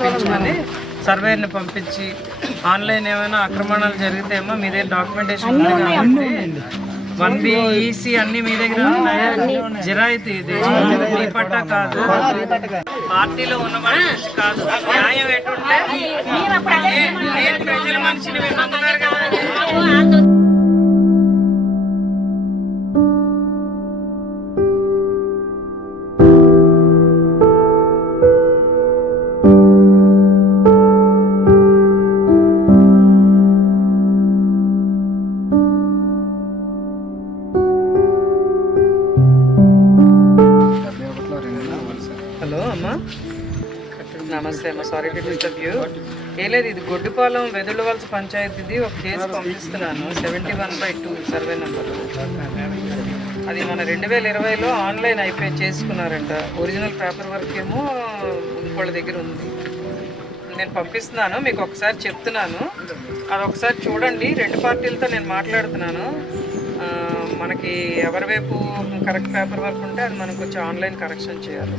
చేయించమని సర్వేని పంపించి ఆన్లైన్ ఏమైనా ఆక్రమణలు జరిగితేమో మీ దగ్గర డాక్యుమెంటేషన్ ఉంది కాబట్టి 1B EC అన్ని మీ దగ్గర ఉన్నాయా? జిరాయితీ ఇది మీ పట్టా కాదు, పార్టీలో ఉన్న వాడి నుంచి కాదు. న్యాయం ఎటుంటే నేను ప్రజల మనిషిని మీరు నమ్ముతారు కదా. హలో అమ్మా, నమస్తే అమ్మా, సారీ టు డిస్టర్బ్ యూ. ఏం లేదు, ఇది గొడ్డుపాలెం వెదులవలస పంచాయతీది ఒక కేసు పంపిస్తున్నాను. 71/2 సర్వే నెంబర్. అది మన 2020లో ఆన్లైన్ అయిపోయి చేసుకున్నారంట. ఒరిజినల్ పేపర్ వర్క్ ఏమో ఇంకోళ్ళ దగ్గర ఉంది. నేను పంపిస్తున్నాను, మీకు ఒకసారి చెప్తున్నాను, అది ఒకసారి చూడండి. 2 పార్టీలతో నేను మాట్లాడుతున్నాను. మనకి ఎవరి వైపు కరెక్ట్ పేపర్ వర్క్ ఉంటే అది మనం కొంచెం ఆన్లైన్ కరెక్షన్ చేయాలి.